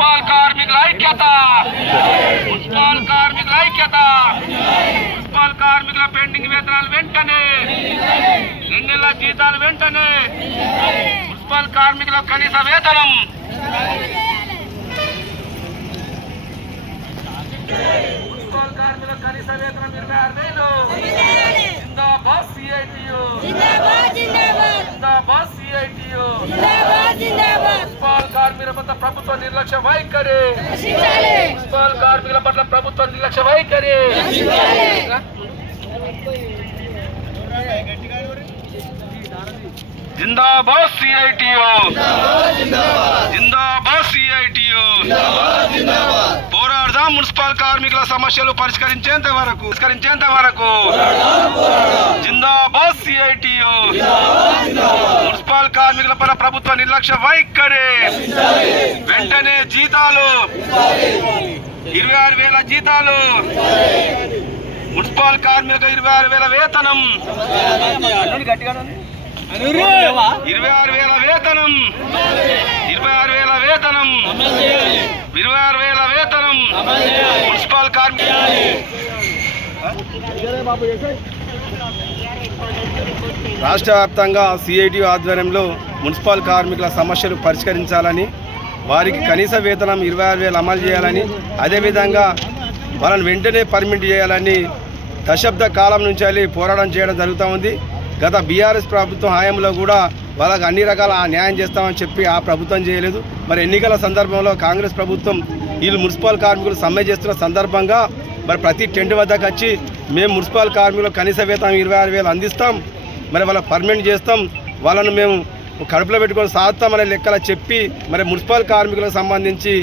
Municipal కార్మికుల ఐక్యత municipal కార్మికుల ఐక్యత మున్సిపల్ కార్మికుల పెండింగ్ వేతనాలు వెంటనే రెండు నెలల జీతాలు వెంటనే మున్సిపల్ కార్మికుల కనీస వేతనం మున్సిపల్ కార్మికుల కనీస వేతనం ఇరవై ఆరు వేలు జిందాబాద్ సిఐటియు జిందాబాద్ జిందాబాద్ జిందాబాద్ సిఐటియు జిందాబాద్ జిందాబాద్ మున్సిపల్ కార్మికుల పట్ల ప్రభుత్వ నిర్లక్ష్య వైఖరి. మున్సిపల్ కార్మికుల పట్ల ప్రభుత్వ నిర్లక్ష్య వైఖరి. జిందాబాద్ సిఐటియు. జిందాబాద్ సిఐటియు. పోరాడదాం మున్సిపల్ కార్మికుల సమస్యలు పరిష్కరించేంత వరకు పరిష్కరించేంత వరకు. జిందాబాద్ సిఐటియు. కార్మికుల పైన ప్రభుత్వ నిర్లక్ష్య వైఖరి. వెంటనే జీతాలు. ఇరవై ఆరు వేల జీతాలు. మున్సిపల్ కార్మిక ఇరవై ఆరు వేల వేతనం. ఇరవై ఆరు వేల వేతనం. ఇరవై ఆరు వేల వేతనం. ఇరవై ఆరు వేల వేతనం. మున్సిపల్ కార్మిక రాష్ట్ర వ్యాప్తంగా సిఐటి ఆధ్వర్యంలో మున్సిపల్ కార్మికుల సమస్యలు పరిష్కరించాలని వారికి కనీస వేతనం ఇరవై ఆరు వేలు అమలు చేయాలని అదేవిధంగా వాళ్ళని వెంటనే పర్మిట్ చేయాలని దశాబ్ద కాలం నుంచి వెళ్ళి పోరాటం చేయడం జరుగుతూ ఉంది. గత బీఆర్ఎస్ ప్రభుత్వం హయాంలో కూడా వాళ్ళకి అన్ని రకాల న్యాయం చేస్తామని చెప్పి ఆ ప్రభుత్వం చేయలేదు. మరి ఎన్నికల సందర్భంలో కాంగ్రెస్ ప్రభుత్వం వీళ్ళు మున్సిపల్ కార్మికులు సమ్మె చేస్తున్న సందర్భంగా మరి ప్రతి టెంట్ వద్దకు వచ్చి మేము మున్సిపల్ కార్మికులకు కనీస వేతనం ఇరవై ఆరు వేలు అందిస్తాం. మరి వాళ్ళ పర్మనెంట్ చేస్తాం వాళ్ళను మేము కడుపులో పెట్టుకొని సాగుతామనే లెక్కల చెప్పి మరి మున్సిపల్ కార్మికులకు సంబంధించి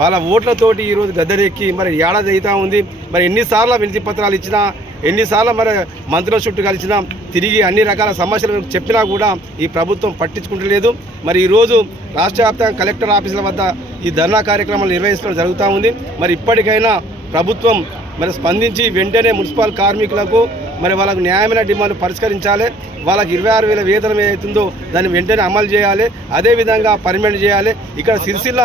వాళ్ళ ఓట్లతోటి ఈరోజు గద్దరెక్కి మరి ఏడాది అవుతా ఉంది. మరి ఎన్నిసార్లు వినతి పత్రాలు ఇచ్చినా ఎన్నిసార్లు మరి మంత్రుల చుట్టూ కలిసినా తిరిగి అన్ని రకాల సమస్యలు చెప్పినా కూడా ఈ ప్రభుత్వం పట్టించుకుంటలేదు. మరి ఈరోజు రాష్ట్ర వ్యాప్తంగా కలెక్టర్ ఆఫీసుల వద్ద ఈ ధర్నా కార్యక్రమాలు నిర్వహించడం జరుగుతూ ఉంది. మరి ఇప్పటికైనా ప్రభుత్వం మరి స్పందించి వెంటనే మున్సిపల్ కార్మికులకు మరి వాళ్ళకు న్యాయమైన డిమాండ్ పరిష్కరించాలి. వాళ్ళకి ఇరవై ఆరు వేల వేతనం ఏదైతుందో దాన్ని వెంటనే అమలు చేయాలి. అదేవిధంగా పర్మనెంట్ చేయాలి. ఇక్కడ సిరిసిల్ల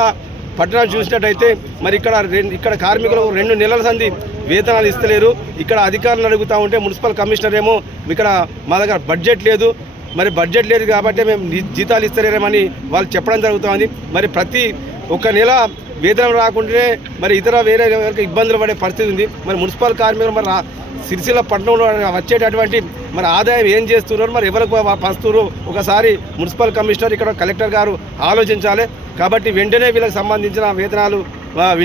పట్టణాలు చూసినట్టయితే మరి ఇక్కడ రెండు ఇక్కడ కార్మికులకు రెండు నెలల సంది వేతనాలు ఇస్తలేరు. ఇక్కడ అధికారులను అడుగుతూ ఉంటే మున్సిపల్ కమిషనర్ ఏమో ఇక్కడ మా దగ్గర బడ్జెట్ లేదు. మరి బడ్జెట్ లేదు కాబట్టి మేము జీతాలు ఇస్తలేమని వాళ్ళు చెప్పడం జరుగుతుంది. మరి ప్రతి ఒక నెల వేతనం రాకుండానే మరి ఇతర వేరే ఎవరికి ఇబ్బందులు పడే పరిస్థితి ఉంది. మరి మున్సిపల్ కార్మికులు మరి సిరిసిల్ల పట్టణంలో వచ్చేటటువంటి మరి ఆదాయం ఏం చేస్తున్నారు? మరి ఎవరికి పంచుతున్నారు ఒకసారి మున్సిపల్ కమిషనర్ ఇక్కడ కలెక్టర్ గారు ఆలోచించాలి. కాబట్టి వెంటనే వీళ్ళకి సంబంధించిన వేతనాలు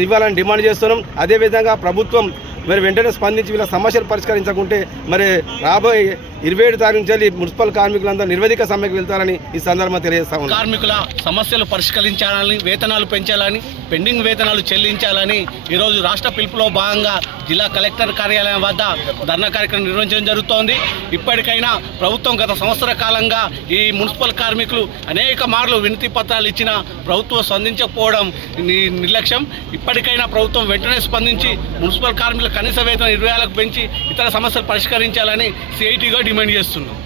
ఇవ్వాలని డిమాండ్ చేస్తున్నాం. అదేవిధంగా ప్రభుత్వం మరి వెంటనే స్పందించి వీళ్ళ సమస్యలు పరిష్కరించకుంటే మరి రాబోయే ఇరవై ఏడు తారీఖు నుంచి మున్సిపల్ కార్మికులందరూ నిర్వధిక సమ్మెకు వెళ్తారని ఈ సందర్భంగా తెలియజేస్తా ఉన్నాం. కార్మికుల సమస్యలు పరిష్కరించాలని వేతనాలు పెంచాలని పెండింగ్ వేతనాలు చెల్లించాలని ఈరోజు రాష్ట్ర పిలుపులో భాగంగా జిల్లా కలెక్టర్ కార్యాలయం వద్ద ధర్నా కార్యక్రమం నిర్వహించడం జరుగుతోంది. ఇప్పటికైనా ప్రభుత్వం గత సంవత్సర కాలంగా ఈ మున్సిపల్ కార్మికులు అనేక మార్లు వినతి పత్రాలు ఇచ్చినా ప్రభుత్వం స్పందించకపోవడం ని- నిర్లక్ష్యం. ఇప్పటికైనా ప్రభుత్వం వెంటనే స్పందించి మున్సిపల్ కార్మికుల కనీస వేతనం ఇరవై పెంచి ఇతర సమస్యలు పరిష్కరించాలని సిఐటిగా డిమాండ్ చేస్తున్నాం.